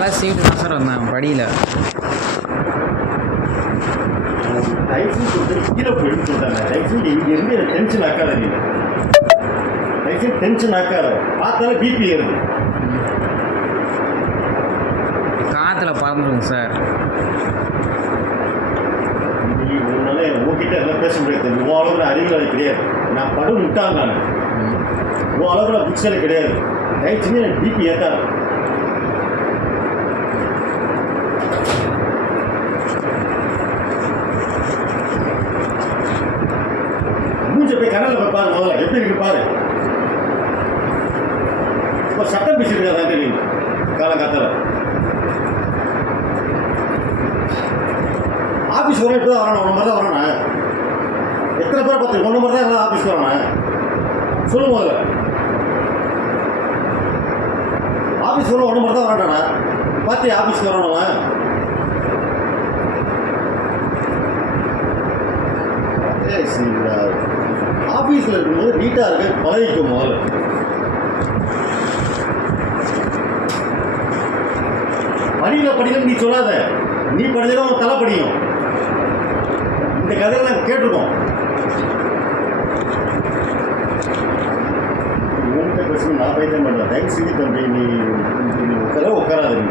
தலை சீட்டு தான் சார் வந்தேன் படியில். கீழே போயிட்டு சொல்லிட்டாங்க. தயவுசெய்து இங்கேருந்து டென்ஷன் ஆக்காத. நீங்கள் தயவுசெய்து டென்ஷன் ஆக்காத. பார்த்தாலே பிபி ஏறுது. காற்றுல பறந்துருங்க சார். உன்னால உங்ககிட்ட எல்லாம் பேச முடியாது. உன் அளவில் அறிவியல் கிடையாது. நான் படம் விட்டான். நான் உன் அளவில் புக்ஸில் கிடையாது. தயவுசெய்து எனக்கு பிபி ஏற்றாது. மூஞ்ச போய் கனலில் போய் பாரு. முதல்ல எப்படி இருக்கு பாரு. இப்போ சட்டம் பேசியிருக்கா தான் தெரியும் காலங்காத்தால. ஆஃபீஸ் வர இப்போ தான் வரணும். உன மாதிரி தான் வரணும். எத்தனை பேரை பார்த்து ஒன்று மாதிரி தான் எல்லாம் ஆஃபீஸ்க்கு வரணும். சொல்லும் முதல்ல ஆஃபீஸ் வரும் ஒன்று மாதிரி தான் வரட்டானா. பார்த்து ஆஃபீஸ்க்கு வரணும். ஆஃபீஸில் இருக்கும்போது நீட்டாக இருக்க பழகிக்கும். முதல்ல பணியில் படிக்கணும் நீ சொல்லாத. நீ படிச்சதான் அவன் தலை படியும். இந்த கதையை நாங்கள் கேட்டிருக்கோம். உங்கள்கிட்ட பேசணும் நான் பைத்தியம் பண்ணுறேன். தயவு செஞ்சு தம்பி நீ உட்காராத. நீ